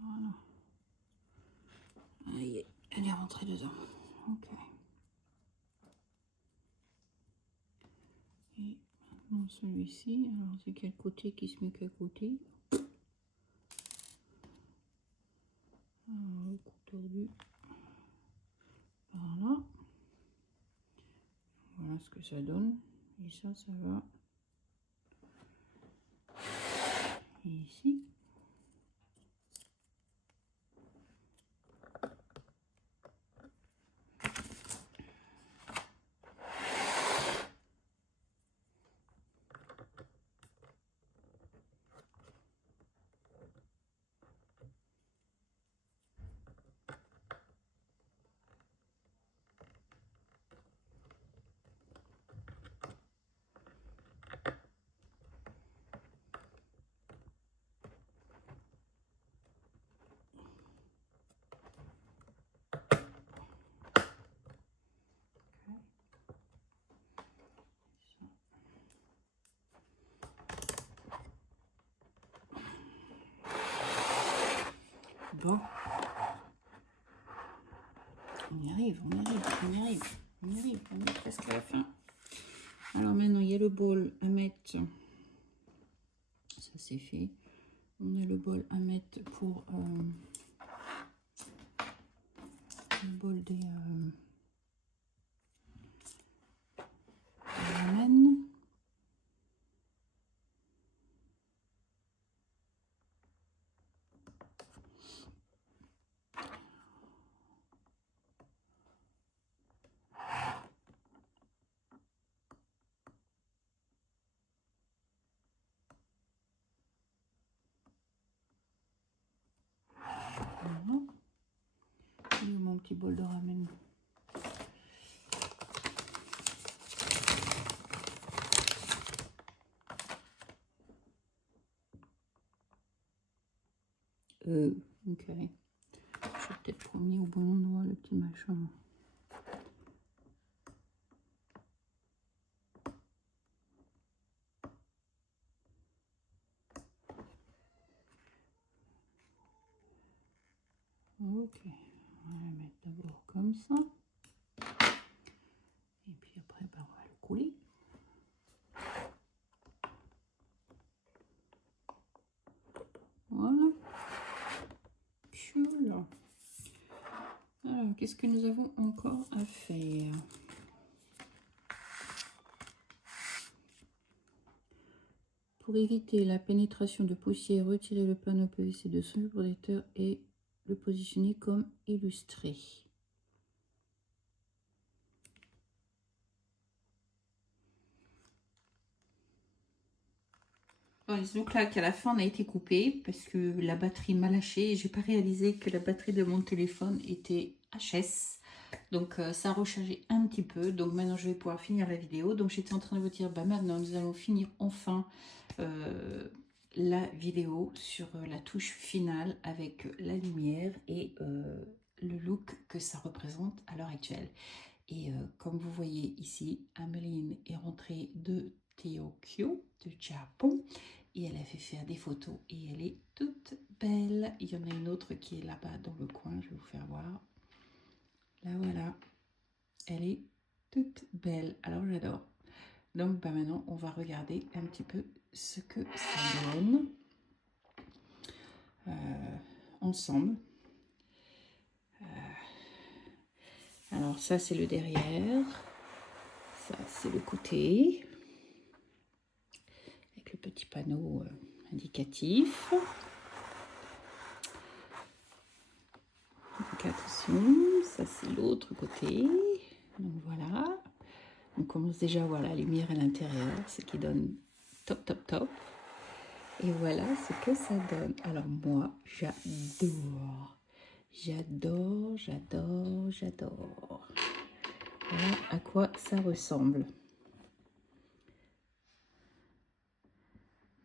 Voilà. Allez, elle est rentrée dedans. Ok. Et maintenant celui-ci, alors c'est quel côté qui se met quel côté? Alors, le coup tordu. Voilà. Voilà ce que ça donne. Et ça va. Et ici. Bon. On y arrive, on y arrive, on y arrive, on y arrive, on est presque à la fin. Alors maintenant, il y a le bol à mettre. Ça, c'est fait. On a le bol à mettre pour le bol des ramen. Voilà. Et mon petit bol de ramen. Ok. Je vais peut-être remis au bon endroit le petit machin. Ok. On va la mettre d'abord comme ça. Et puis après, ben, on va le couler. Voilà. Cool. Alors, qu'est-ce que nous avons encore à faire? Pour éviter la pénétration de poussière, retirez le panneau PVC de son protecteur et le positionner comme illustré. Donc là qu'à la fin on a été coupé parce que la batterie m'a lâché et j'ai pas réalisé que la batterie de mon téléphone était HS. Donc ça a rechargé un petit peu. Donc maintenant je vais pouvoir finir la vidéo. Donc j'étais en train de vous dire, bah maintenant nous allons finir enfin la vidéo sur la touche finale avec la lumière et le look que ça représente à l'heure actuelle. Et comme vous voyez ici, Ameline est rentrée de Tokyo, de Japon, et elle a fait faire des photos et elle est toute belle. Il y en a une autre qui est là-bas dans le coin, je vais vous faire voir. Là voilà, elle est toute belle, alors j'adore. Donc bah, maintenant on va regarder un petit peu ce que ça donne ensemble. Alors ça c'est le derrière, ça c'est le côté, avec le petit panneau indicatif. Donc attention, ça c'est l'autre côté. Donc voilà, on commence déjà à voir la lumière à l'intérieur, ce qui donne top top top. Et voilà ce que ça donne. Alors moi j'adore, j'adore, j'adore, j'adore. Voilà à quoi ça ressemble.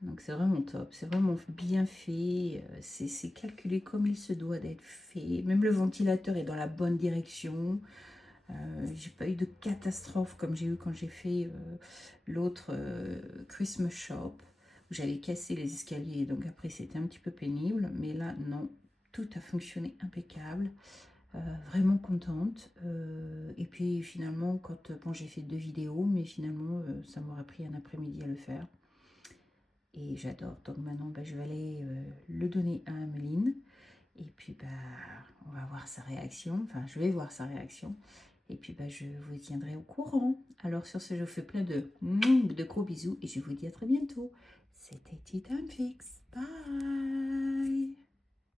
Donc c'est vraiment top, c'est vraiment bien fait, c'est calculé comme il se doit d'être fait. Même le ventilateur est dans la bonne direction. J'ai pas eu de catastrophe comme j'ai eu quand j'ai fait l'autre Christmas Shop, où j'avais cassé les escaliers, donc après c'était un petit peu pénible, mais là non, tout a fonctionné impeccable. Vraiment contente. Et puis finalement, quand bon, j'ai fait 2 vidéos, mais finalement ça m'aurait pris un après-midi à le faire. Et j'adore. Donc maintenant, bah, je vais aller le donner à Ameline. Et puis, bah, on va voir sa réaction. Enfin, je vais voir sa réaction. Et puis, bah, je vous tiendrai au courant. Alors, sur ce, je vous fais plein de gros bisous. Et je vous dis à très bientôt. C'était Tea Time Fix. Bye!